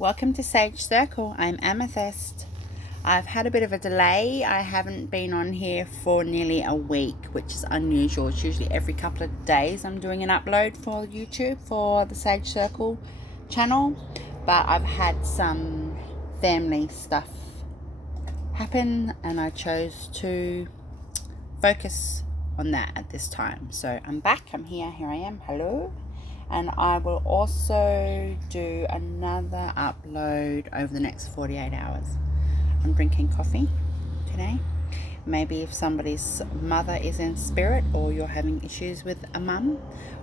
Welcome to Sage Circle. I'm Amythyst. I've had a bit of a delay. I haven't been on here for nearly a week, which is unusual. It's usually every couple of days I'm doing an upload for YouTube for the Sage Circle channel, but I've had some family stuff happen and I chose to focus on that at this time. So I'm back. I'm here. Here I am. Hello. And I will also do another upload over the next 48 hours. I'm drinking coffee today. Maybe if somebody's mother is in spirit, or you're having issues with a mum,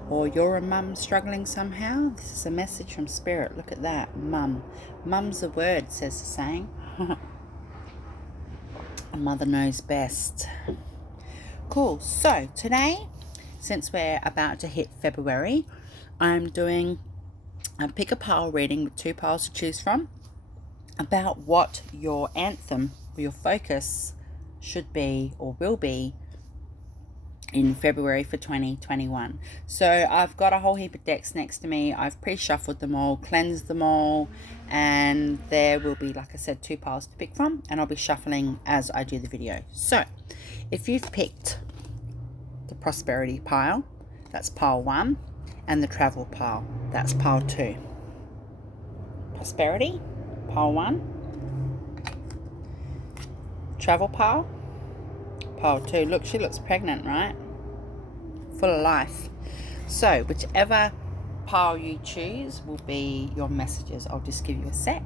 or you're a mum struggling somehow, this is a message from spirit. Look at that, mum. Mum's a word, says the saying. A mother knows best. Cool. So today, since we're about to hit February, I'm doing a pick a pile reading with 2 piles to choose from about what your anthem or your focus should be or will be in February for 2021. So I've got a whole heap of decks next to me. I've pre-shuffled them all, cleansed them all, and there will be, like I said, 2 piles to pick from, and I'll be shuffling as I do the video. So if you've picked the prosperity pile, that's pile 1. And the travel pile, that's pile 2. Prosperity, pile 1. Travel pile, pile 2. Look, she looks pregnant, right? Full of life. So whichever pile you choose will be your messages. I'll just give you a sec.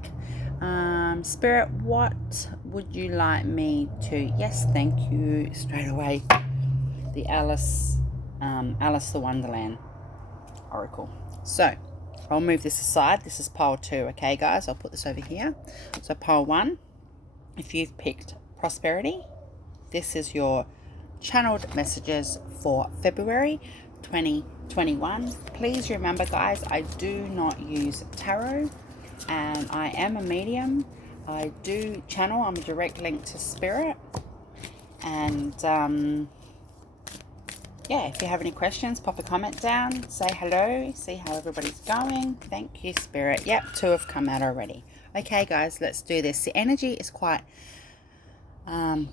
Spirit, what would you like me to? Yes, thank you. Straight away. The Alice the Wonderland Oracle. So I'll move this aside. This is pile 2, okay guys? I'll put this over here. So pile 1, if you've picked prosperity, this is your channeled messages for February 2021. Please remember, guys, I do not use tarot, and I am a medium. I do channel. I'm a direct link to spirit, and yeah, if you have any questions, pop a comment down, say hello, see how everybody's going. Thank you, Spirit. Yep, 2 have come out already. Okay, guys, let's do this. The energy is quite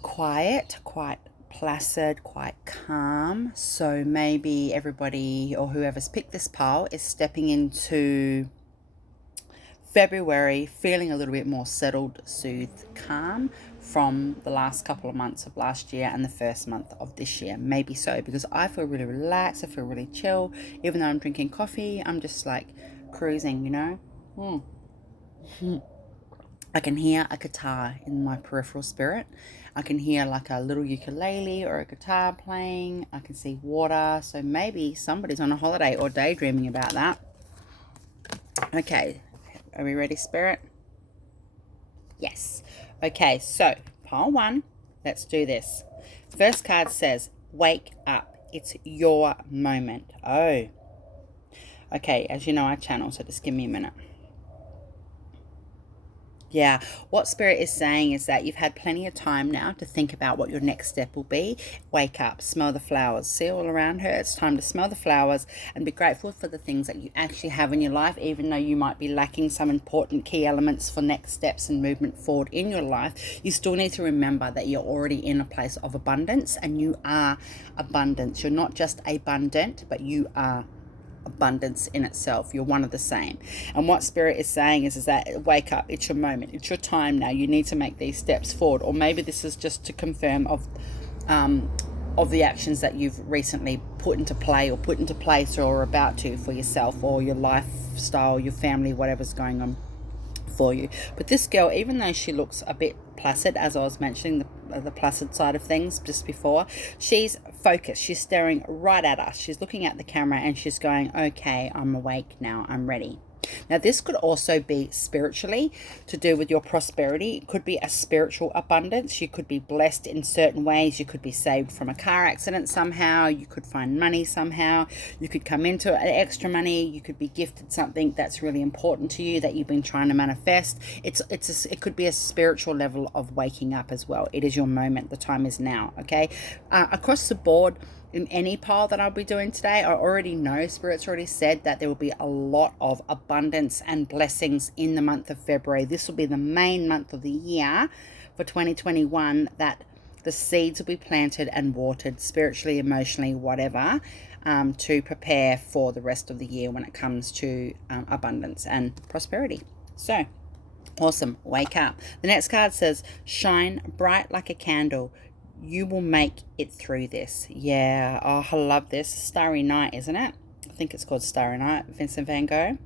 quiet, quite placid, quite calm. So maybe everybody or whoever's picked this pile is stepping into February feeling a little bit more settled, soothed, calm from the last couple of months of last year and the first month of this year. Maybe so, because I feel really relaxed. I feel really chill. Even though I'm drinking coffee, I'm just like cruising, you know. I can hear a guitar in my peripheral spirit. I can hear like a little ukulele or a guitar playing. I can see water. So maybe somebody's on a holiday or daydreaming about that. Okay. Are we ready, Spirit? Yes. Okay, so pile 1, let's do this. First card says, wake up. It's your moment. Oh. Okay, as you know, I channel, so just give me a minute. Yeah, what Spirit is saying is that you've had plenty of time now to think about what your next step will be. Wake up, smell the flowers. See all around her? It's time to smell the flowers and be grateful for the things that you actually have in your life, even though you might be lacking some important key elements for next steps and movement forward in your life. You still need to remember that you're already in a place of abundance, and you are abundance. You're not just abundant, but you are abundance in itself. You're one of the same. And what Spirit is saying is that wake up. It's your moment. It's your time now. You need to make these steps forward. Or maybe this is just to confirm of the actions that you've recently put into play or put into place or are about to for yourself or your lifestyle, your family, whatever's going on for you. But this girl, even though she looks a bit placid, as I was mentioning, the placid side of things just before, she's focused. She's staring right at us. She's looking at the camera and she's going, okay, I'm awake now. I'm ready. Now, this could also be spiritually to do with your prosperity. It could be a spiritual abundance. You could be blessed in certain ways. You could be saved from a car accident somehow. You could find money somehow. You could come into extra money. You could be gifted something that's really important to you that you've been trying to manifest. It could be a spiritual level of waking up as well. It is your moment. The time is now, okay? Across the board, in any pile that I'll be doing today, I already know Spirit's already said that there will be a lot of abundance and blessings in the month of February. This will be the main month of the year for 2021 that the seeds will be planted and watered spiritually, emotionally, whatever, to prepare for the rest of the year when it comes to abundance and prosperity. So, awesome. Wake up. The next card says, shine bright like a candle. You will make it through this. Yeah. Oh, I love this. Starry Night, isn't it? I think it's called Starry Night, Vincent van Gogh.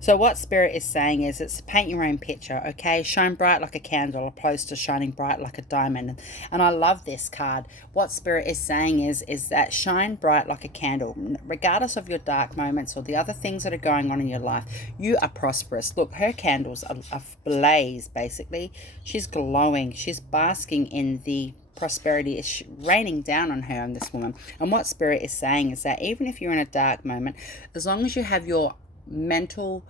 So what Spirit is saying is it's paint your own picture, okay? Shine bright like a candle opposed to shining bright like a diamond. And I love this card. What Spirit is saying is that shine bright like a candle. Regardless of your dark moments or the other things that are going on in your life, you are prosperous. Look, her candles are ablaze, basically. She's glowing. She's basking in the prosperity is raining down on her and this woman. And what Spirit is saying is that even if you're in a dark moment, as long as you have your mental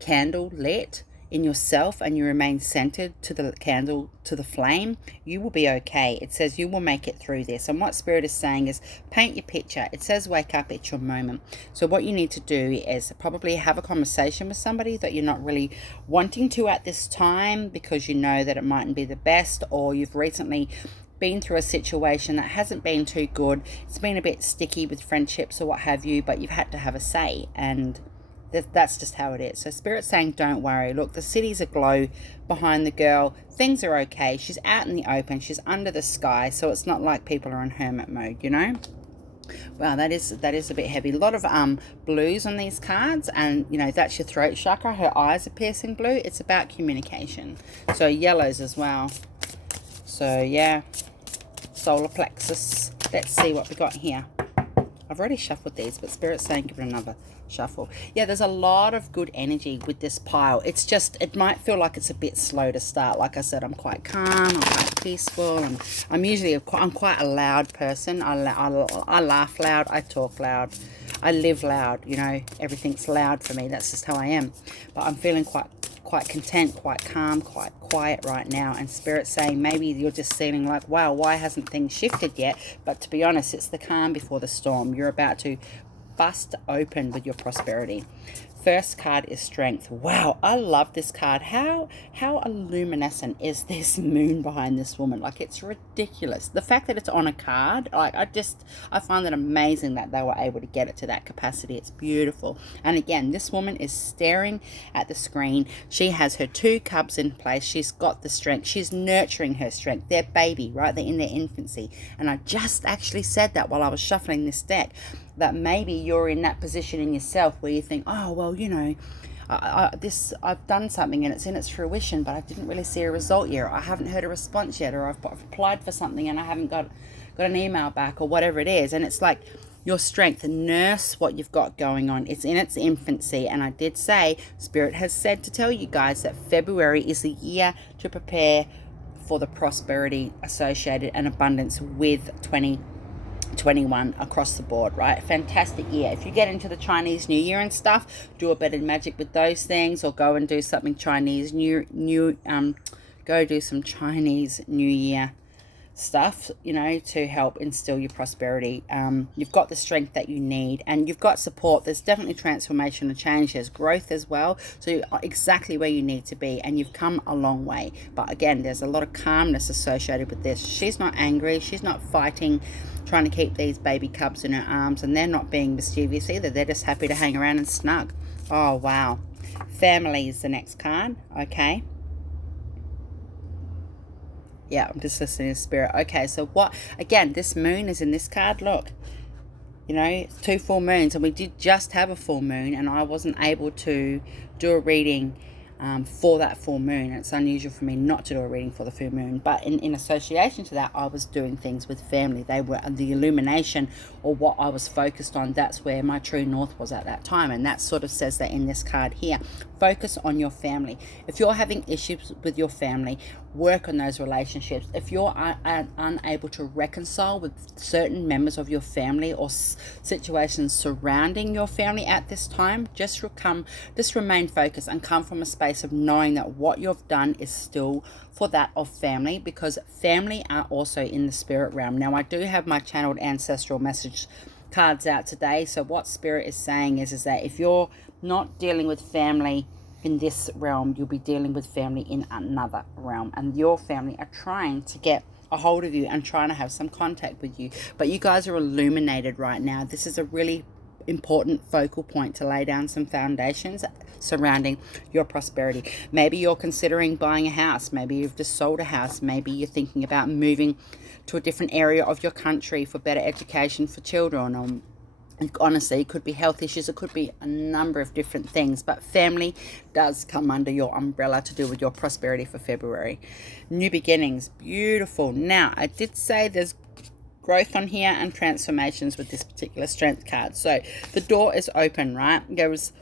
candle lit in yourself and you remain centered to the candle, to the flame, you will be okay. It says you will make it through this. And what Spirit is saying is paint your picture. It says wake up, it's your moment. So what you need to do is probably have a conversation with somebody that you're not really wanting to at this time because you know that it mightn't be the best, or you've recently been through a situation that hasn't been too good. It's been a bit sticky with friendships or what have you, but you've had to have a say, and that's just how it is. So Spirit's saying don't worry. Look, the city's aglow behind the girl. Things are okay. She's out in the open. She's under the sky. So it's not like people are in hermit mode, you know. Wow, that is a bit heavy. A lot of blues on these cards, and you know that's your throat chakra. Her eyes are piercing blue. It's about communication. So yellows as well. So yeah, solar plexus. Let's see what we got here. I've already shuffled these, but Spirit's saying give it another shuffle. Yeah, there's a lot of good energy with this pile. It's just, it might feel like it's a bit slow to start. Like I said, I'm quite calm, I'm quite peaceful, and I'm quite a loud person. I laugh loud, I talk loud, I live loud, you know, everything's loud for me. That's just how I am. But I'm feeling quite content, quite calm, quite quiet right now. And Spirit's saying maybe you're just feeling like, wow, why hasn't things shifted yet? But to be honest, it's the calm before the storm. You're about to bust open with your prosperity. First card is strength. Wow, I love this card. How luminescent is this moon behind this woman? Like, it's ridiculous. The fact that it's on a card, like, I find it amazing that they were able to get it to that capacity. It's beautiful. And again, this woman is staring at the screen. She has her 2 cups in place. She's got the strength. She's nurturing her strength. They're baby, right? They're in their infancy. And I just actually said that while I was shuffling this deck, that maybe you're in that position in yourself where you think, oh, well, you know, I've done something and it's in its fruition, but I didn't really see a result yet, or I haven't heard a response yet, or I've applied for something and I haven't got an email back, or whatever it is. And it's like your strength, nurse what you've got going on. It's in its infancy. And I did say, Spirit has said to tell you guys that February is the year to prepare for the prosperity associated and abundance with 2021 across the board, right? Fantastic year. If you get into the Chinese New Year and stuff, do a bit of magic with those things, or go and do something Chinese go do some Chinese New Year stuff, you know, to help instill your prosperity. You've got the strength that you need, and you've got support. There's definitely transformation and change. There's growth as well. So you're exactly where you need to be, and you've come a long way. But again, there's a lot of calmness associated with this. She's not angry. She's not fighting, trying to keep these baby cubs in her arms, and they're not being mischievous either. They're just happy to hang around and snug. Oh, wow. Family is the next card. Okay. Yeah, I'm just listening to Spirit. Okay, so what, again, this moon is in this card. Look, you know, 2 full moons, and we did just have a full moon, and I wasn't able to do a reading for that full moon. It's unusual for me not to do a reading for the full moon, but in association to that, I was doing things with family. They were the illumination, or what I was focused on. That's where my true north was at that time, and that sort of says that in this card here. Focus on your family. If you're having issues with your family, work on those relationships. If you're unable to reconcile with certain members of your family or situations surrounding your family at this time, just remain focused and come from a space space of knowing that what you've done is still for that of family, because family are also in the spirit realm. Now, I do have my channeled ancestral message cards out today. So what spirit is saying is that if you're not dealing with family in this realm, you'll be dealing with family in another realm, and your family are trying to get a hold of you and trying to have some contact with you. But you guys are illuminated right now. This is a really important focal point to lay down some foundations surrounding your prosperity. Maybe you're considering buying a house. Maybe you've just sold a house. Maybe you're thinking about moving to a different area of your country for better education for children. Honestly, it could be health issues. It could be a number of different things. But family does come under your umbrella to do with your prosperity for February. New beginnings. Beautiful. Now, I did say there's growth on here and transformations with this particular strength card. So the door is open, right?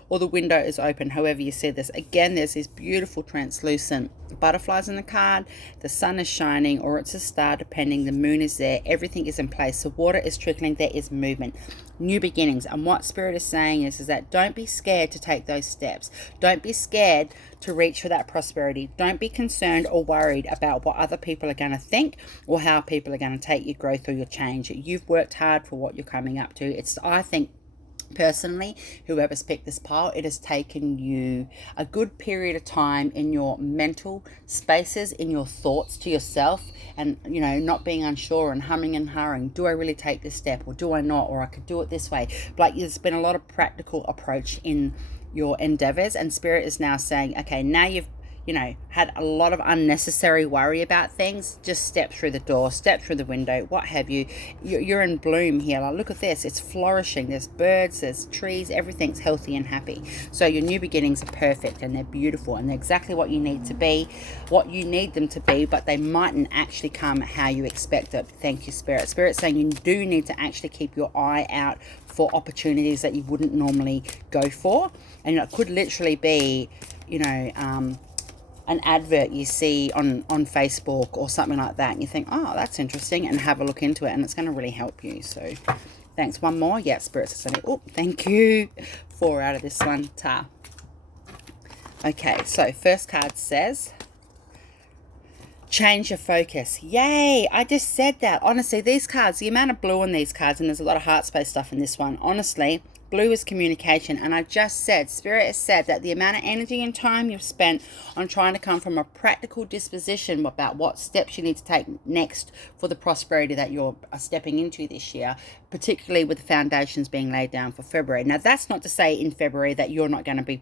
Or the window is open, however you see this. Again, there's these beautiful translucent butterflies in the card. The sun is shining, or it's a star, depending. The moon is there. Everything is in place. The water is trickling. There is movement. New beginnings. And what Spirit is saying is that don't be scared to take those steps. Don't be scared to reach for that prosperity. Don't be concerned or worried about what other people are going to think or how people are going to take your growth or your change. You've worked hard for what you're coming up to. I think, personally, whoever's picked this pile, it has taken you a good period of time in your mental spaces, in your thoughts to yourself, and not being unsure and humming and hurrying. Do I really take this step, or do I not, or I could do it this way? Like, there's been a lot of practical approach in your endeavors, and Spirit is now saying, okay, now you've had a lot of unnecessary worry about things. Just step through the door, step through the window, what have you. You're in bloom here. Like, look at this. It's flourishing. There's birds, there's trees, everything's healthy and happy. So your new beginnings are perfect, and they're beautiful, and they're exactly what you need to be, what you need them to be, but they mightn't actually come how you expect it. Thank you, Spirit. Spirit's saying you do need to actually keep your eye out for opportunities that you wouldn't normally go for. And it could literally be, an advert you see on Facebook or something like that, and you think, oh, that's interesting, and have a look into it, and it's going to really help you. So thanks. One more. Yeah, Spirit says, oh, thank you. 4 out of this one. Ta. Okay, so first card says, change your focus. Yay, I just said that. Honestly, these cards, the amount of blue on these cards, and there's a lot of heart space stuff in this one, honestly, blue is communication. And I just said, Spirit has said that the amount of energy and time you've spent on trying to come from a practical disposition about what steps you need to take next for the prosperity that you're stepping into this year, particularly with the foundations being laid down for February. Now, that's not to say in February that you're not going to be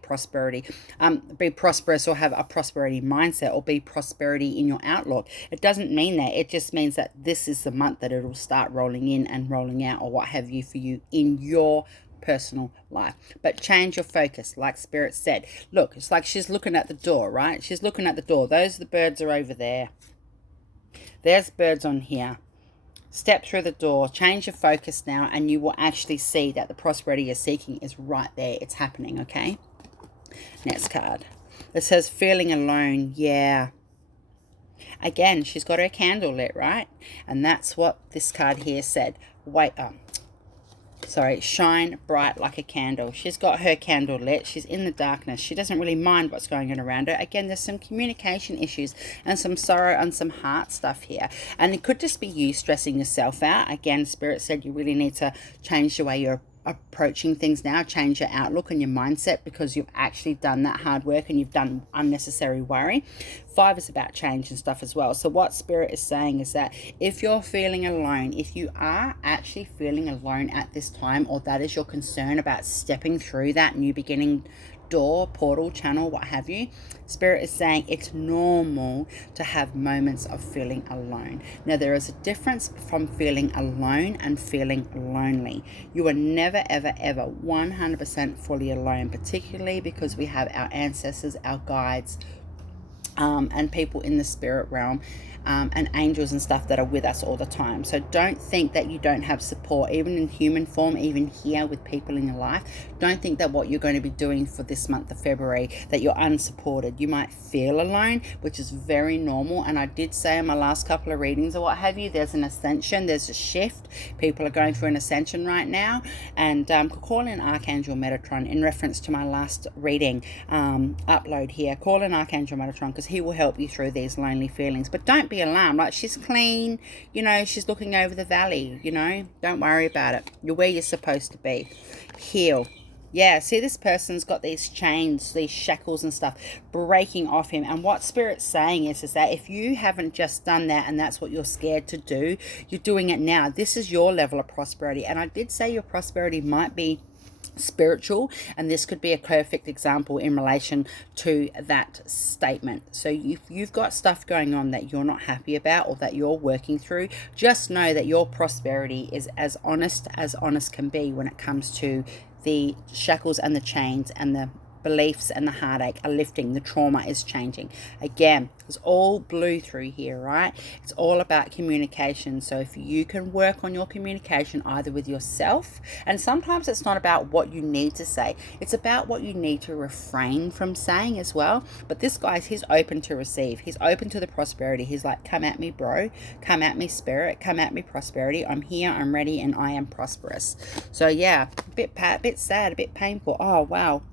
be prosperous or have a prosperity mindset or be prosperity in your outlook. It doesn't mean that. It just means that this is the month that it'll start rolling in and rolling out, or what have you, for you in your personal life. But change your focus, like Spirit said. Look, it's like she's looking at the door, right? She's looking at the door. Those the birds are over there. There's birds on here. Step through the door, change your focus now, and you will actually see that the prosperity you're seeking is right there. It's happening, okay? Next card. It says feeling alone. Yeah. Again, she's got her candle lit, right? And that's what this card here said. Shine bright like a candle. She's got her candle lit. She's in the darkness. She doesn't really mind what's going on around her. Again, there's some communication issues and some sorrow and some heart stuff here. And it could just be you stressing yourself out. Again, Spirit said you really need to change the way you're approaching things now, change your outlook and your mindset, because you've actually done that hard work and you've done unnecessary worry. 5 is about change and stuff as well. So what Spirit is saying is that if you're feeling alone, if you are actually feeling alone at this time, or that is your concern about stepping through that new beginning door, portal, channel, what have you, Spirit is saying it's normal to have moments of feeling alone. Now, there is a difference from feeling alone and feeling lonely. You are never, ever, ever 100% fully alone, particularly because we have our ancestors, our guides, and people in the spirit realm, and angels and stuff that are with us all the time. So don't think that you don't have support, even in human form, even here with people in your life. Don't think that what you're going to be doing for this month of February, that you're unsupported. You might feel alone, which is very normal. And I did say in my last couple of readings or what have you, there's an ascension, there's a shift. People are going through an ascension right now. And call in Archangel Metatron in reference to my last reading upload here. Call in Archangel Metatron because he will help you through these lonely feelings. But don't be alarmed. Like, she's clean, you know, she's looking over the valley, you know, don't worry about it. You're where you're supposed to be. Heal. Yeah, see, this person's got these chains, these shackles and stuff breaking off him. And what Spirit's saying is that if you haven't just done that and that's what you're scared to do, you're doing it now. This is your level of prosperity. And I did say your prosperity might be spiritual, and this could be a perfect example in relation to that statement. So if you've got stuff going on that you're not happy about or that you're working through, just know that your prosperity is as honest can be when it comes to the shackles and the chains, and the beliefs and the heartache are lifting. The trauma is changing. Again, it's all blue through here, right? It's all about communication. So if you can work on your communication either with yourself, and sometimes it's not about what you need to say, it's about what you need to refrain from saying as well. But this guy's, he's open to receive. He's open to the prosperity. He's like, come at me, bro. Come at me, spirit. Come at me, prosperity. I'm here, I'm ready, and I am prosperous. So yeah, a bit sad, a bit painful. Oh, wow.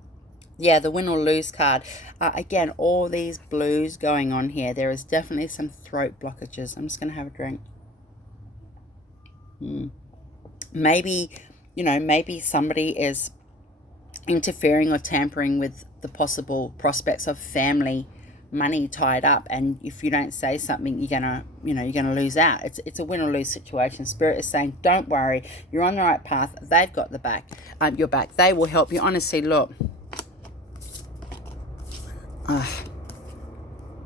Yeah, the win or lose card. Again, all these blues going on here. There is definitely some throat blockages. I'm just going to have a drink. Maybe, you know, maybe somebody is interfering or tampering with the possible prospects of family money tied up, and if you don't say something, you're gonna lose out. It's a win or lose situation. Spirit is saying, don't worry, you're on the right path. They've got your back. They will help you. Honestly, look.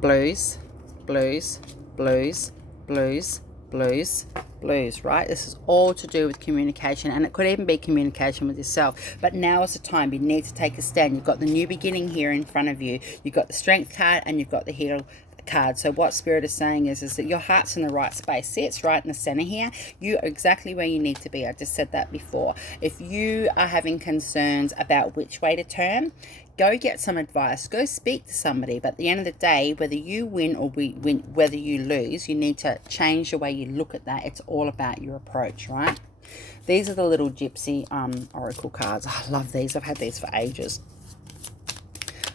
Blues, blues, blues, blues, blues, blues, right? This is all to do with communication, and it could even be communication with yourself. But now is the time. You need to take a stand. You've got the new beginning here in front of you. You've got the strength card and you've got the heal card. So what Spirit is saying is that your heart's in the right space. See, it's right in the center here. You are exactly where you need to be. I just said that before. If you are having concerns about which way to turn, go get some advice. Go speak to somebody. But at the end of the day, whether you win or whether you lose, you need to change the way you look at that. It's all about your approach, right? These are the little gypsy oracle cards. I love these. I've had these for ages.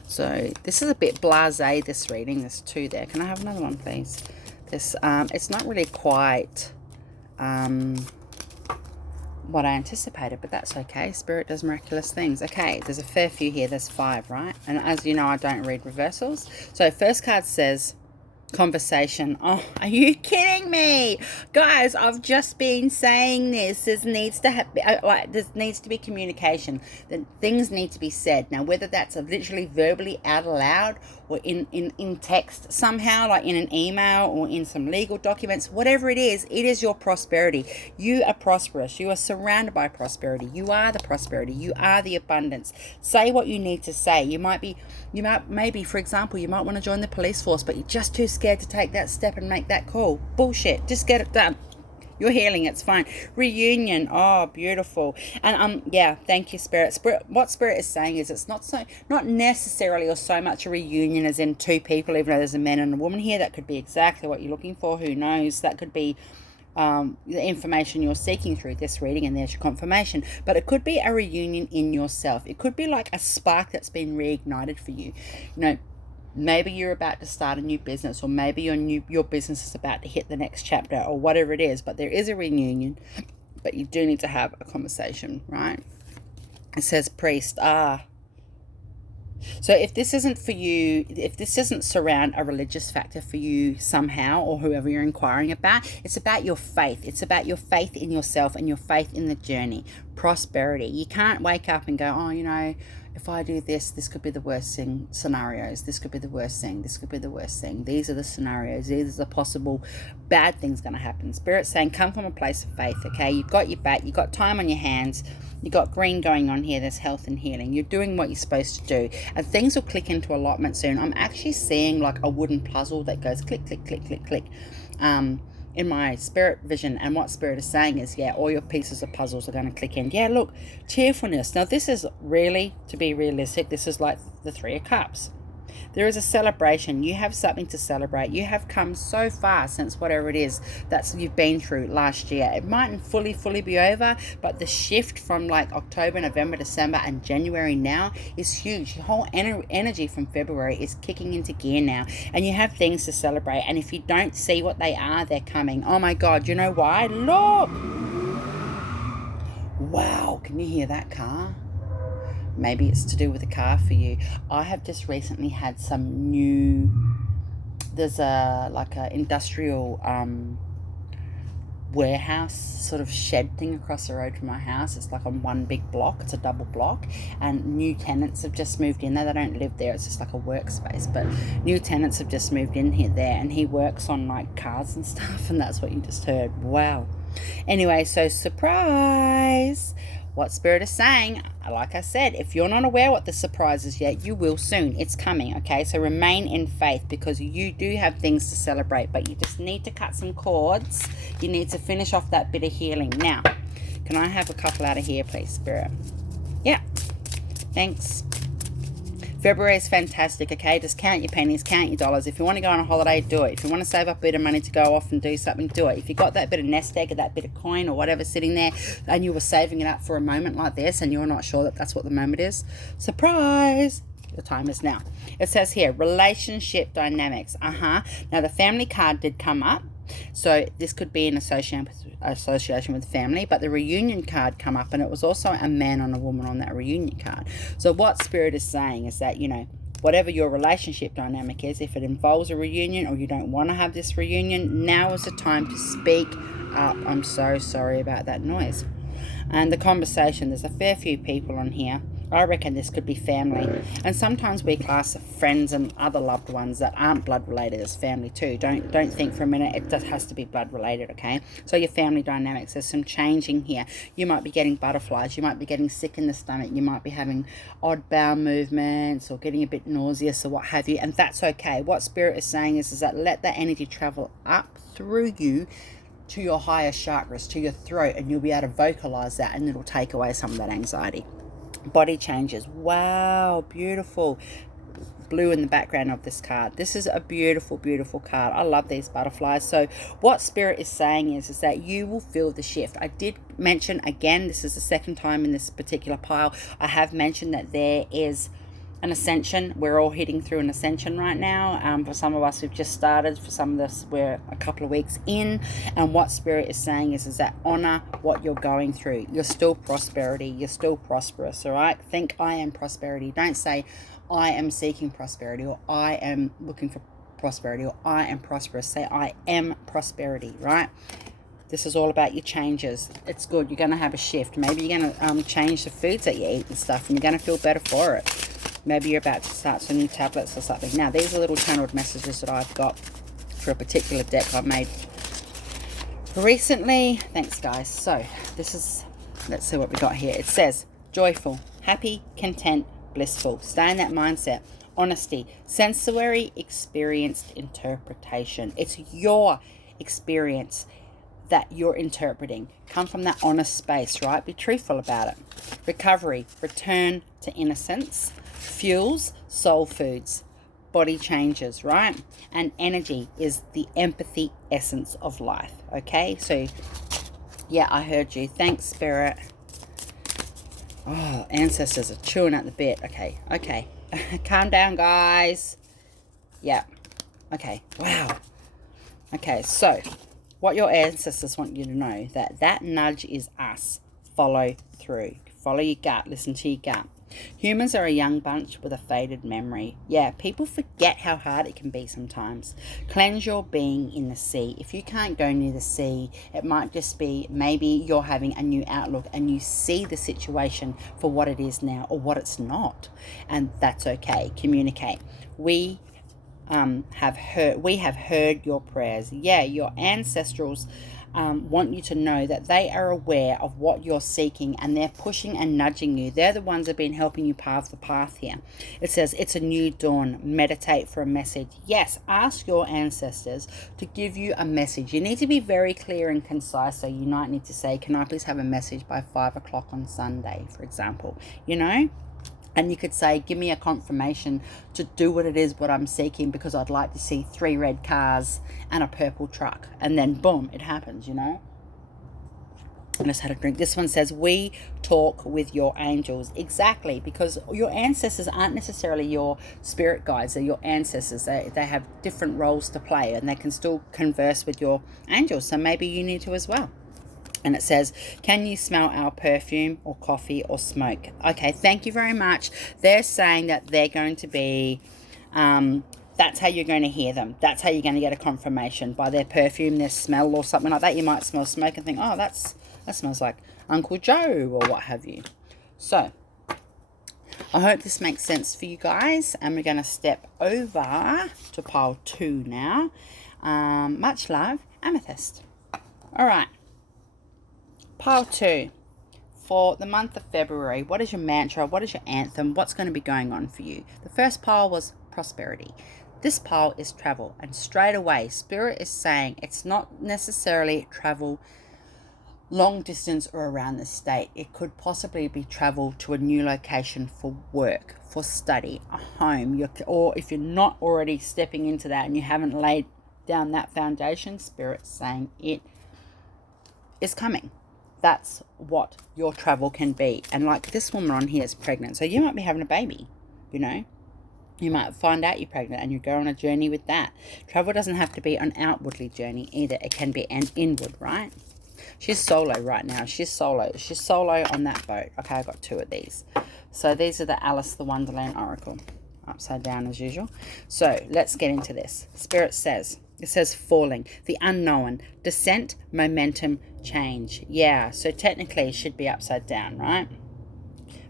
So this is a bit blasé, this reading. There's two there. Can I have another one, please? This it's not really quite what I anticipated, but that's okay. Spirit does miraculous things. Okay, there's a fair few here. There's 5, right? And as you know, I don't read reversals. So first card says conversation. Oh, are you kidding me, guys? I've just been saying this. There needs to be communication. That things need to be said. Now, whether that's literally verbally out loud or in text somehow, like in an email or in some legal documents, whatever it is your prosperity. You are prosperous. You are surrounded by prosperity. You are the prosperity. You are the abundance. Say what you need to say. Maybe, for example, you might want to join the police force, but you're just too scared to take that step and make that call. Bullshit. Just get it done. You're healing. It's fine. Reunion. Oh, beautiful. And yeah, thank you, Spirit. What Spirit is saying is it's not necessarily or so much a reunion as in two people, even though there's a man and a woman here. That could be exactly what you're looking for. Who knows? That could be the information you're seeking through this reading, and there's your confirmation. But it could be a reunion in yourself. It could be like a spark that's been reignited for you. You know, maybe you're about to start a new business, or maybe your business is about to hit the next chapter, or whatever it is. But there is a reunion, but you do need to have a conversation, right? It says priest. So if this isn't for you, if this doesn't surround a religious factor for you somehow, or whoever you're inquiring about, it's about your faith. It's about your faith in yourself and your faith in the journey. Prosperity. You can't wake up and go, oh, if I do this, this could be the worst thing scenarios. This could be the worst thing. This could be the worst thing. These are the scenarios. These are the possible bad things going to happen. Spirit's saying, come from a place of faith, okay? You've got your back. You've got time on your hands. You've got green going on here. There's health and healing. You're doing what you're supposed to do. And things will click into allotment soon. I'm actually seeing like a wooden puzzle that goes click, click, click, click, click. In my spirit vision, and what spirit is saying is, yeah, all your pieces of puzzles are going to click in. Yeah, look, cheerfulness. Now this is really, to be realistic, this is like the Three of Cups. There is a celebration. You have something to celebrate. You have come so far since whatever it is that you've been through last year. It mightn't fully be over, but the shift from like October, November, December, and January now is huge. Your whole energy from February is kicking into gear now, and you have things to celebrate. And if you don't see what they are, they're coming. Oh my God, you know why? Look! Wow, can you hear that car? Maybe it's to do with the car for you. I have just recently had some new, there's a like a industrial warehouse sort of shed thing across the road from my house. It's like on one big block. It's a double block, and new tenants have just moved in there. They don't live there. It's just like a workspace, but new tenants have just moved in here there, and he works on like cars and stuff, and that's what you just heard. Wow. Anyway, so surprise. What Spirit is saying, like I said, if you're not aware what the surprise is yet, you will soon. It's coming, okay? So remain in faith, because you do have things to celebrate, but you just need to cut some cords. You need to finish off that bit of healing. Now, can I have a couple out of here, please, Spirit? Yeah. Thanks. February is fantastic, okay? Just count your pennies, count your dollars. If you want to go on a holiday, do it. If you want to save up a bit of money to go off and do something, do it. If you got that bit of nest egg or that bit of coin or whatever sitting there, and you were saving it up for a moment like this, and you're not sure that that's what the moment is, surprise! The time is now. It says here, relationship dynamics. Now, the family card did come up. So this could be an association with family, but the reunion card come up, and it was also a man and a woman on that reunion card. So what Spirit is saying is that, you know, whatever your relationship dynamic is, if it involves a reunion or you don't want to have this reunion, now is the time to speak up. I'm so sorry about that noise. And the conversation, there's a fair few people on here. I reckon this could be family. And sometimes we class friends and other loved ones that aren't blood related as family too. Don't think for a minute it just has to be blood related, okay? So your family dynamics, there's some changing here. You might be getting butterflies. You might be getting sick in the stomach. You might be having odd bowel movements or getting a bit nauseous or what have you. And that's okay. What Spirit is saying is that let that energy travel up through you to your higher chakras, to your throat, and you'll be able to vocalize that, and it'll take away some of that anxiety. Body changes. Wow, beautiful. Blue in the background of this card. This is a beautiful, beautiful card. I love these butterflies. So what Spirit is saying is that you will feel the shift. I did mention, again, this is the second time in this particular pile, I have mentioned that there is an ascension. We're all heading through an ascension right now. For some of us, we've just started. For some of us, we're a couple of weeks in. And what Spirit is saying is that honor what you're going through. You're still prosperity. You're still prosperous, all right? Think, I am prosperity. Don't say, I am seeking prosperity, or I am looking for prosperity, or I am prosperous. Say, I am prosperity, right? This is all about your changes. It's good. You're going to have a shift. Maybe you're going to change the foods that you eat and stuff, and you're going to feel better for it. Maybe you're about to start some new tablets or something. Now, these are little channeled messages that I've got for a particular deck I made recently. Thanks, guys. So, this is, let's see what we got here. It says, joyful, happy, content, blissful. Stay in that mindset. Honesty, sensory experienced interpretation. It's your experience that you're interpreting. Come from that honest space, right? Be truthful about it. Recovery, return to innocence. Fuels, soul foods. Body changes, right? And energy is the empathy essence of life, okay? So, yeah, I heard you. Thanks, Spirit. Oh, ancestors are chewing at the bit. Okay. Calm down, guys. Yeah. Okay. Wow. Okay, so what your ancestors want you to know, that nudge is us. Follow through. Follow your gut. Listen to your gut. Humans are a young bunch with a faded memory. Yeah, people forget how hard it can be sometimes. Cleanse your being in the sea. If you can't go near the sea, it might just be maybe you're having a new outlook and you see the situation for what it is now or what it's not. And that's okay. Communicate. We have heard your prayers. Yeah, your ancestrals want you to know that they are aware of what you're seeking and they're pushing and nudging you. They're the ones that have been helping you pave the path here. It says it's a new dawn. Meditate for a message. Yes, ask your ancestors to give you a message. You need to be very clear and concise. So you might need to say, can I please have a message by 5 o'clock on Sunday, for example, And you could say, give me a confirmation to do what it is, what I'm seeking, because I'd like to see 3 red cars and a purple truck. And then, boom, it happens, I just had a drink. This one says, we talk with your angels. Exactly, because your ancestors aren't necessarily your spirit guides. They're your ancestors. They have different roles to play, and they can still converse with your angels. So maybe you need to as well. And it says, can you smell our perfume or coffee or smoke? Okay, thank you very much. They're saying that they're going to be, that's how you're going to hear them. That's how you're going to get a confirmation by their perfume, their smell or something like that. You might smell smoke and think, oh, that smells like Uncle Joe or what have you. So I hope this makes sense for you guys. And we're going to step over to pile 2 now. Much love, Amethyst. All right. Pile 2, for the month of February, what is your mantra? What is your anthem? What's going to be going on for you? The first pile was prosperity. This pile is travel. And straight away, Spirit is saying it's not necessarily travel long distance or around the state. It could possibly be travel to a new location for work, for study, a home. Or if you're not already stepping into that and you haven't laid down that foundation, Spirit's saying it is coming. That's what your travel can be. And like this woman on here is pregnant. So you might be having a baby, You might find out you're pregnant and you go on a journey with that. Travel doesn't have to be an outwardly journey either. It can be an inward, right? She's solo right now. She's solo. She's solo on that boat. Okay, I got 2 of these. So these are the Alice the Wonderland Oracle. Upside down as usual. So let's get into this. Spirit says, it says falling, the unknown, descent, momentum, change. Yeah, so technically it should be upside down, right?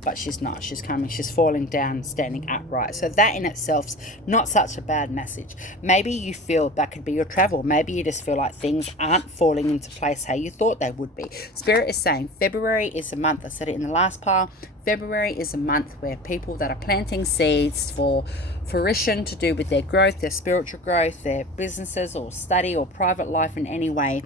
But she's not. She's coming. She's falling down, standing upright. So that in itself's not such a bad message. Maybe you feel that could be your travel. Maybe you just feel like things aren't falling into place how you thought they would be. Spirit is saying February is a month. I said it in the last pile. February is a month where people that are planting seeds for fruition to do with their growth, their spiritual growth, their businesses or study or private life in any way.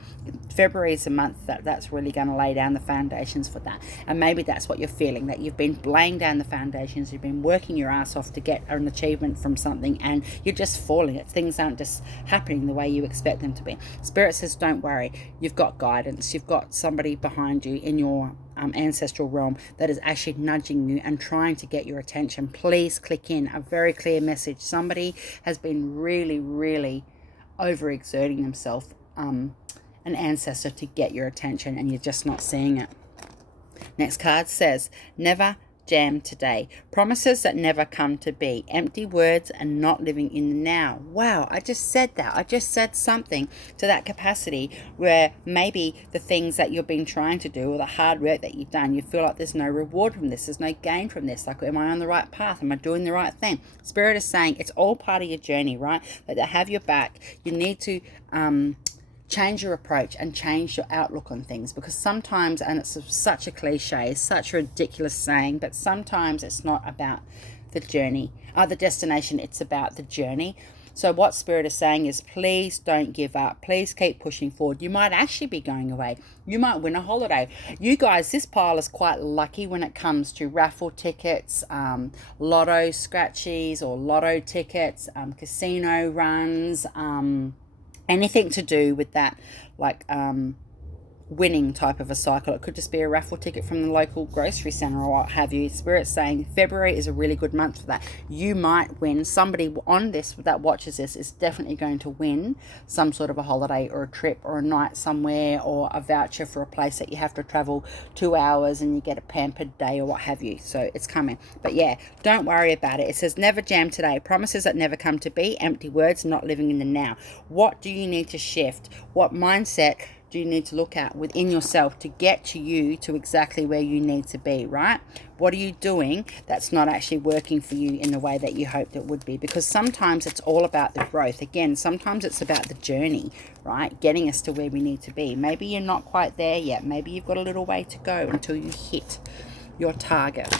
February is a month that's really going to lay down the foundations for that. And maybe that's what you're feeling, that you've been laying down the foundations, you've been working your ass off to get an achievement from something and you're just falling. Things aren't just happening the way you expect them to be. Spirit says, don't worry. You've got guidance. You've got somebody behind you in your ancestral realm that is actually nudging you and trying to get your attention. Please click in. A very clear message. Somebody has been really, really overexerting themselves, an ancestor, to get your attention, and you're just not seeing it. Next card says, never jam today. Promises that never come to be. Empty words and not living in the now. Wow, I just said that. I just said something to that capacity where maybe the things that you've been trying to do or the hard work that you've done, you feel like there's no reward from this. There's no gain from this. Like, am I on the right path? Am I doing the right thing? Spirit is saying it's all part of your journey, right? That they have your back. You need to change your approach and change your outlook on things, because sometimes, and it's such a cliche, such a ridiculous saying, but sometimes it's not about the journey, the destination, it's about the journey. So what Spirit is saying is, please don't give up. Please keep pushing forward. You might actually be going away. You might win a holiday. You guys, this pile is quite lucky when it comes to raffle tickets, lotto scratchies or lotto tickets, casino runs, anything to do with that, like winning type of a cycle. It could just be a raffle ticket from the local grocery center or what have you. Spirit's saying February is a really good month for that. You might win. Somebody on this that watches this is definitely going to win some sort of a holiday or a trip or a night somewhere, or a voucher for a place that you have to travel 2 hours and you get a pampered day or what have you. So it's coming. But yeah, don't worry about it. It says never jam today. Promises that never come to be. Empty words, not living in the now. What do you need to shift? What mindset do you need to look at within yourself to get to you to exactly where you need to be, right? What are you doing that's not actually working for you in the way that you hoped it would be? Because sometimes it's all about the growth. Again, sometimes it's about the journey, right? Getting us to where we need to be. Maybe you're not quite there yet. Maybe you've got a little way to go until you hit your target.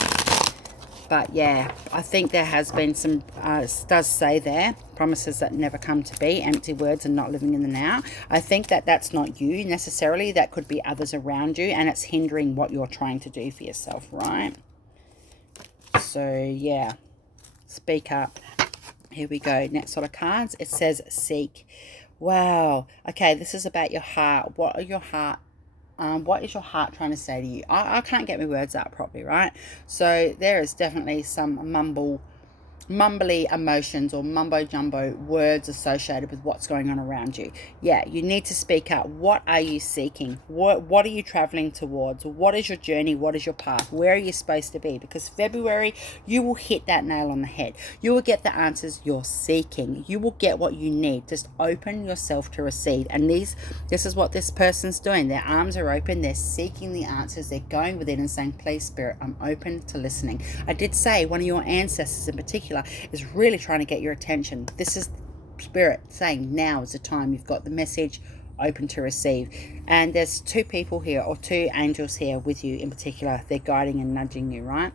But yeah, I think there has been some, it does say there, promises that never come to be, empty words and not living in the now. I think that that's not you necessarily. That could be others around you, and it's hindering what you're trying to do for yourself, right? So yeah, speak up. Here we go. Next sort of cards. It says seek. Wow. Okay, this is about your heart. What is your heart trying to say to you? I can't get my words out properly, right? So there is definitely some mumbly emotions or mumbo jumbo words associated with what's going on around you. Yeah, you need to speak up. What are you seeking? What are you traveling towards? What is your journey? What is your path? Where are you supposed to be? Because February, you will hit that nail on the head. You will get the answers you're seeking. You will get what you need. Just open yourself to receive. And this is what this person's doing. Their arms are open. They're seeking the answers. They're going within and saying, please, Spirit, I'm open to listening. I did say one of your ancestors in particular is really trying to get your attention. This is Spirit saying now is the time. You've got the message, open to receive. And there's two people here, or two angels here with you in particular. They're guiding and nudging you, right?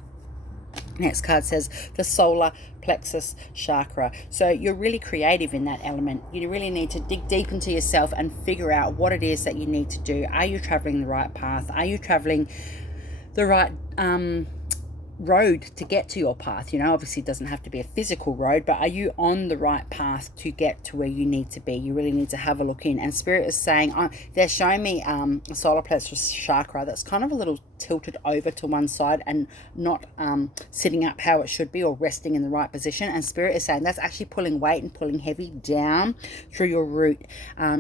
Next card says the solar plexus chakra. So you're really creative in that element. You really need to dig deep into yourself and figure out what it is that you need to do. Are you traveling the right path? Are you traveling the right road to get to your path? You know, obviously it doesn't have to be a physical road, but are you on the right path to get to where you need to be? You really need to have a look in. And Spirit is saying, they're showing me a solar plexus chakra that's kind of a little tilted over to one side and not sitting up how it should be or resting in the right position. And Spirit is saying that's actually pulling weight and pulling heavy down through your root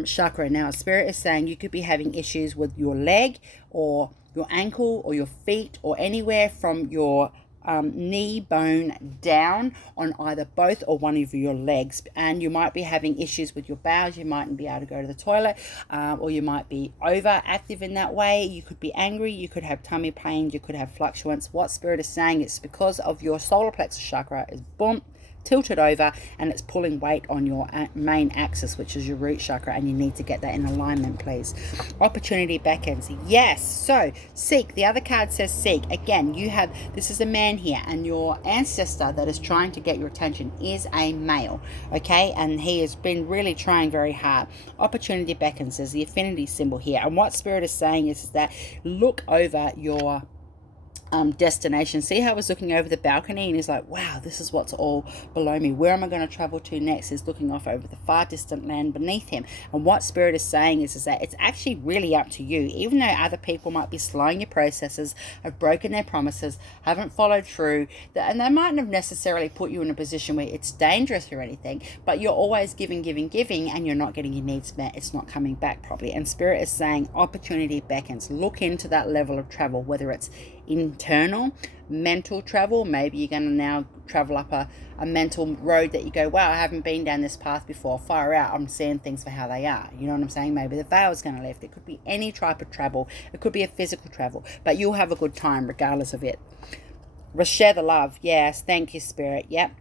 chakra. Now Spirit is saying you could be having issues with your leg or your ankle or your feet or anywhere from your knee bone down on either both or one of your legs, and you might be having issues with your bowels. You mightn't be able to go to the toilet, or you might be overactive in that way. You could be angry, you could have tummy pain, you could have fluctuance. What Spirit is saying, it's because of your solar plexus chakra is boom, tilted over, and it's pulling weight on your main axis, which is your root chakra, and you need to get that in alignment, please. Opportunity beckons. Yes. So seek. The other card says seek. Again, you have, this is a man here, and your ancestor that is trying to get your attention is a male, okay, and he has been really trying very hard. Opportunity beckons is the affinity symbol here, and what Spirit is saying is that look over your destination. See how I was looking over the balcony and he's like, wow, this is what's all below me. Where am I going to travel to next? He's looking off over the far distant land beneath him. And what Spirit is saying is that it's actually really up to you. Even though other people might be slowing your processes, have broken their promises, haven't followed through, and they mightn't have necessarily put you in a position where it's dangerous or anything, but you're always giving, and you're not getting your needs met. It's not coming back properly. And Spirit is saying opportunity beckons. Look into that level of travel, whether it's internal, mental travel. Maybe you're going to now travel up a mental road that you go, wow, I haven't been down this path before. Far out, I'm seeing things for how they are. You know what I'm saying? Maybe the veil's going to lift. It could be any type of travel. It could be a physical travel, but you'll have a good time regardless of it. Share the love. Yes, thank you, Spirit. Yep.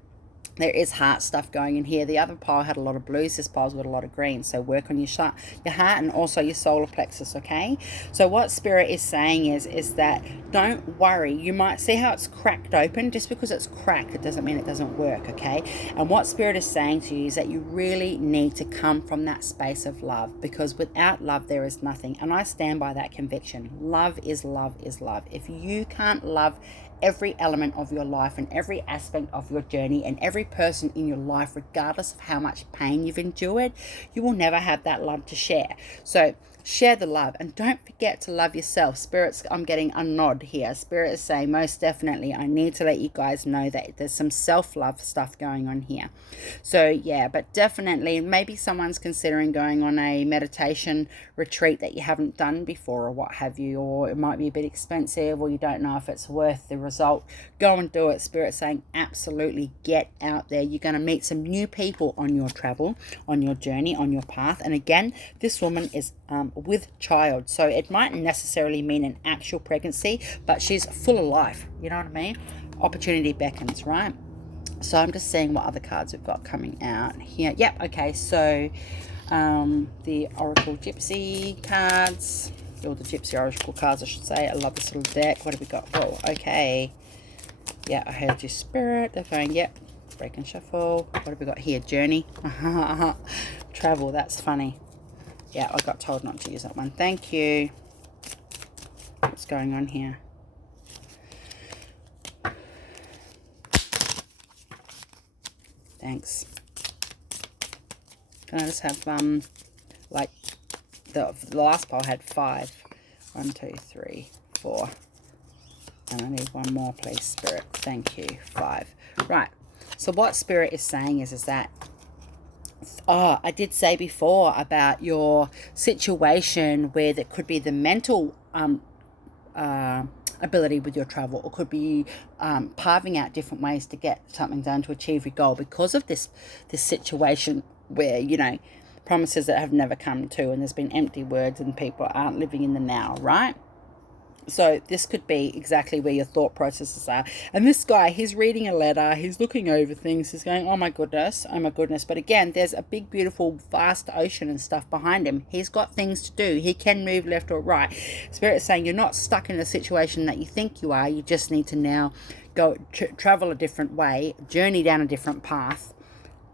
There is heart stuff going in here. The other pile had a lot of blues. This pile's got a lot of green. So work on your heart and also your solar plexus, okay? So what Spirit is saying is that don't worry. You might see how it's cracked open. Just because it's cracked, it doesn't mean it doesn't work, okay? And what Spirit is saying to you is that you really need to come from that space of love, because without love, there is nothing. And I stand by that conviction. Love is love is love. If you can't love every element of your life and every aspect of your journey and every person in your life, regardless of how much pain you've endured, you will never have that love to share. So share the love, and don't forget to love yourself. Spirits, I'm getting a nod here. Spirit is saying, most definitely, I need to let you guys know that there's some self-love stuff going on here. So yeah, but definitely, maybe someone's considering going on a meditation retreat that you haven't done before or what have you, or it might be a bit expensive, or you don't know if it's worth the result. Go and do it. Spirit saying, absolutely, get out there. You're going to meet some new people on your travel, on your journey, on your path. And again, this woman is with child, so it mightn't necessarily mean an actual pregnancy, but she's full of life. You know what I mean? Opportunity beckons, right? So I'm just seeing what other cards we've got coming out here. Yep. Okay. So the Oracle Gypsy cards, or the Gypsy Oracle cards, I should say. I love this little deck. What have we got? Oh, okay. Yeah, I heard you, Spirit. They're going, yep. Break and shuffle. What have we got here? Journey. Travel. That's funny. Yeah, I got told not to use that one. Thank you. What's going on here? Thanks. Can I just have, like, the last pile had 5. 1, 2, 3, 4. And I need one more, please, Spirit. Thank you. 5. Right. So what Spirit is saying is that, I did say before about your situation where there could be the mental ability with your travel, or could be carving out different ways to get something done to achieve your goal because of this situation where, you know, promises that have never come true, and there's been empty words and people aren't living in the now, right? So this could be exactly where your thought processes are. And this guy, he's reading a letter, he's looking over things, he's going, oh my goodness. But again, there's a big, beautiful, vast ocean and stuff behind him. He's got things to do. He can move left or right. Spirit is saying you're not stuck in a situation that you think you are. You just need to now go travel a different way, journey down a different path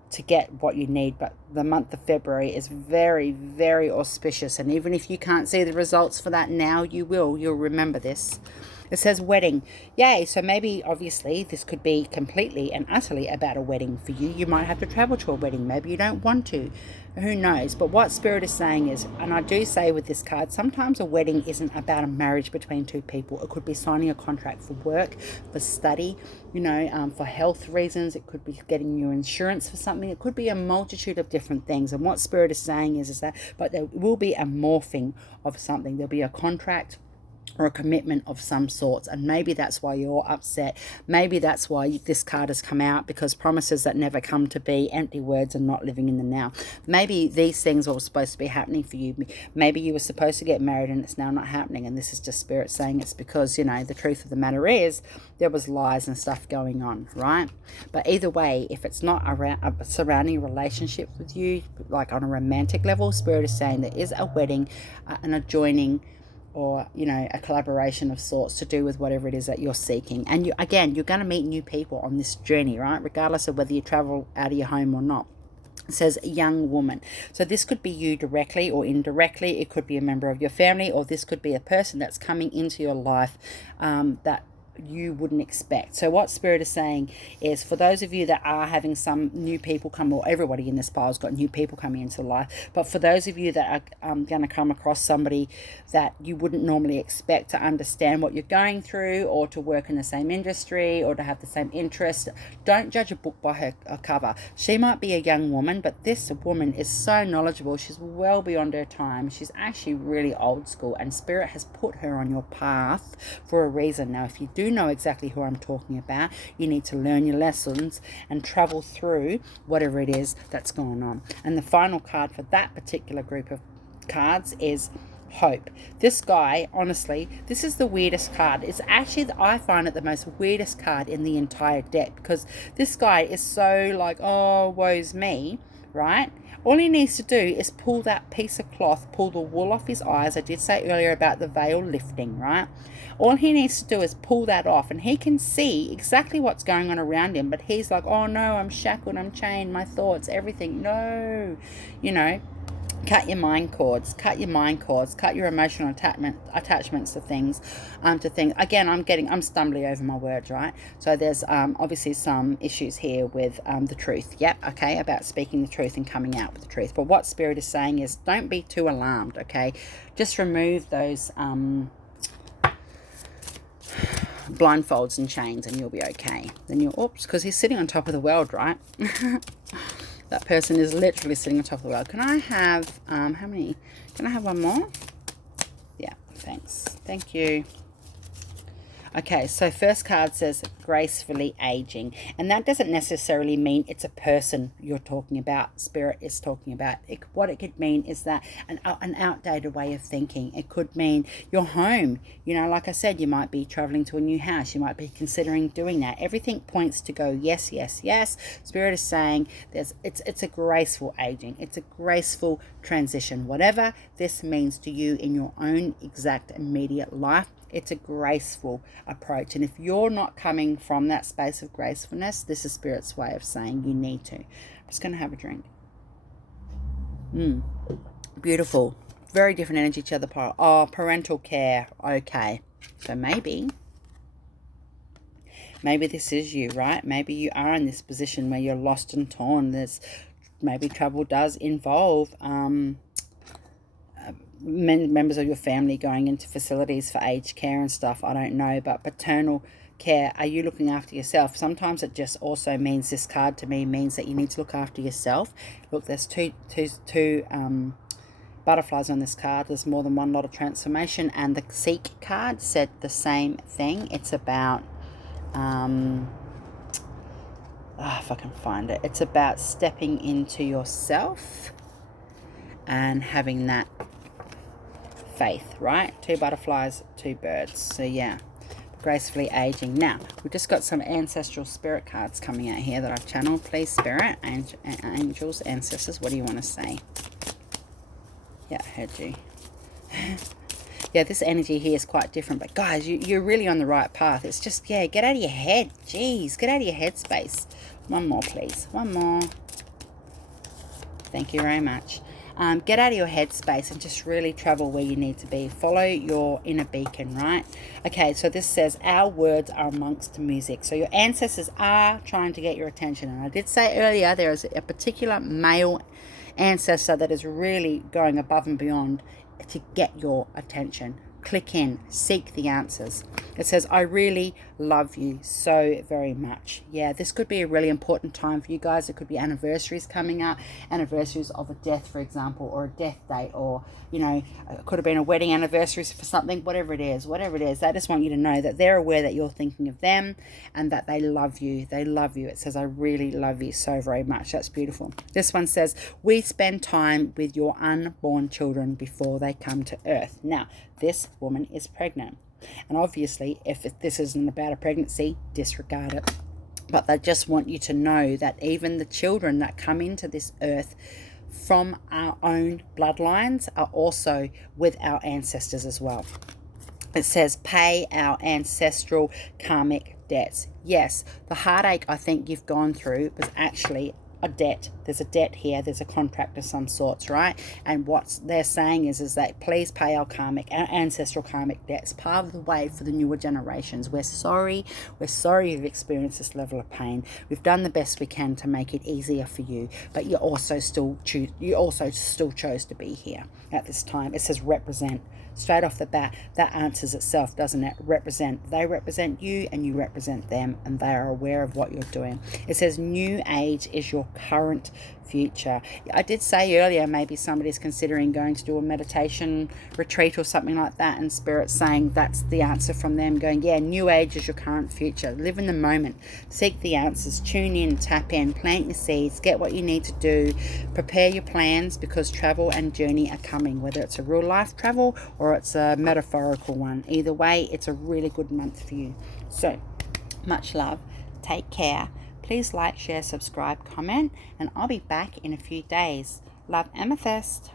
to get what you need. But the month of February is very, very auspicious, and even if you can't see the results for that now, you'll remember this. It says wedding. Yay. So maybe, obviously, this could be completely and utterly about a wedding for you. You might have to travel to a wedding. Maybe you don't want to. Who knows? But what Spirit is saying is, and I do say with this card, sometimes a wedding isn't about a marriage between two people. It could be signing a contract for work, for study, you know, for health reasons. It could be getting your insurance for something. It could be a multitude of different things. And what Spirit is saying is that, but there will be a morphing of something. There'll be a contract or a commitment of some sorts, and maybe that's why you're upset. Maybe that's why this card has come out, because promises that never come to be, empty words, and not living in the now. Maybe these things were supposed to be happening for you. Maybe you were supposed to get married and it's now not happening, and this is just Spirit saying it's because, you know, the truth of the matter is there was lies and stuff going on, right? But either way, if it's not around a surrounding relationship with you, like on a romantic level, Spirit is saying there is a wedding and a joining, or, you know, a collaboration of sorts to do with whatever it is that you're seeking. And you're going to meet new people on this journey, right? Regardless of whether you travel out of your home or not. It says young woman. So this could be you directly or indirectly. It could be a member of your family, or this could be a person that's coming into your life that you wouldn't expect. So what Spirit is saying is, for those of you that are having some new people come, or everybody in this pile's got new people coming into life, but for those of you that are going to come across somebody that you wouldn't normally expect to understand what you're going through, or to work in the same industry, or to have the same interest, don't judge a book by her cover. She might be a young woman, but this woman is so knowledgeable. She's well beyond her time. She's actually really old school, and Spirit has put her on your path for a reason. Now, if you do know exactly who I'm talking about, you need to learn your lessons and travel through whatever it is that's going on. And the final card for that particular group of cards is hope. This guy, honestly, this is the weirdest card. It's actually, I find it the most weirdest card in the entire deck, because this guy is so like, oh, woe's me, right? All he needs to do is pull that piece of cloth, pull the wool off his eyes. I did say earlier about the veil lifting, right? All he needs to do is pull that off, and he can see exactly what's going on around him. But he's like, oh no, I'm shackled, I'm chained, my thoughts, everything. No, you know, Cut your mind cords, cut your mind cords, cut your emotional attachments to things, Again, I'm stumbling over my words, right? So there's obviously some issues here with the truth. Yep, okay, about speaking the truth and coming out with the truth. But what Spirit is saying is, don't be too alarmed, okay? Just remove those blindfolds and chains, and you'll be okay. Then oops, because he's sitting on top of the world, right? That person is literally sitting on top of the world. Can I have, how many? Can I have one more? Yeah, thanks. Thank you. Okay, so first card says gracefully aging. And that doesn't necessarily mean it's a person you're talking about. Spirit is talking about. What it could mean is that an outdated way of thinking. It could mean your home. You know, like I said, you might be traveling to a new house. You might be considering doing that. Everything points to go yes, yes, yes. Spirit is saying it's a graceful aging. It's a graceful transition. Whatever this means to you in your own exact immediate life, it's a graceful approach. And if you're not coming from that space of gracefulness, this is Spirit's way of saying you need to. I'm just going to have a drink. Beautiful. Very different energy to the other. Oh, parental care. Okay. So maybe this is you, right? Maybe you are in this position where you're lost and torn. Maybe trouble does involve members of your family going into facilities for aged care and stuff. I don't know, but paternal care, are you looking after yourself? Sometimes it just also means, this card to me means that you need to look after yourself. Look, there's two butterflies on this card. There's more than one lot of transformation, and the Seek card said the same thing. It's about if I can find it, it's about stepping into yourself and having that faith, right? 2 butterflies, 2 birds. So yeah, gracefully aging. Now, we've just got some ancestral spirit cards coming out here that I've channeled. Please, Spirit, angels, ancestors, what do you want to say? Yeah, I heard you. Yeah, this energy here is quite different. But guys, you're really on the right path. It's just, yeah, get out of your head. Jeez, get out of your head space. One more, please. One more. Thank you very much. Get out of your headspace and just really travel where you need to be. Follow your inner beacon, right? Okay, so this says, our words are amongst music. So your ancestors are trying to get your attention. And I did say earlier, there is a particular male ancestor that is really going above and beyond to get your attention. Click in, seek the answers. It says, I really love you so very much. Yeah, this could be a really important time for you guys. It could be anniversaries coming up, anniversaries of a death, for example, or a death date, or, you know, it could have been a wedding anniversary for something, whatever it is. They just want you to know that they're aware that you're thinking of them and that they love you. They love you. It says, I really love you so very much. That's beautiful. This one says, we spend time with your unborn children before they come to earth. Now, this woman is pregnant. And obviously, if this isn't about a pregnancy, disregard it. But they just want you to know that even the children that come into this earth from our own bloodlines are also with our ancestors as well. It says, pay our ancestral karmic debts. Yes, the heartache I think you've gone through was actually a debt. There's a debt here. There's a contract of some sorts, right? And what they're saying is that please pay our ancestral karmic debts. Pave the way for the newer generations. We're sorry. We're sorry you've experienced this level of pain. We've done the best we can to make it easier for you, but you also still chose to be here at this time. It says represent. Straight off the bat, that answers itself, doesn't it? Represent. They represent you and you represent them, and they are aware of what you're doing. It says new age is your current future. I did say earlier maybe somebody's considering going to do a meditation retreat or something like that, and Spirit's saying that's the answer from them, going, yeah, new age is your current future. Live in the moment. Seek the answers. Tune in, tap in, plant your seeds, get what you need to do, prepare your plans, because travel and journey are coming, whether it's a real life travel or it's a metaphorical one. Either way, it's a really good month for you. So much love. Take care. Please like, share, subscribe, comment, and I'll be back in a few days. Love, Amethyst.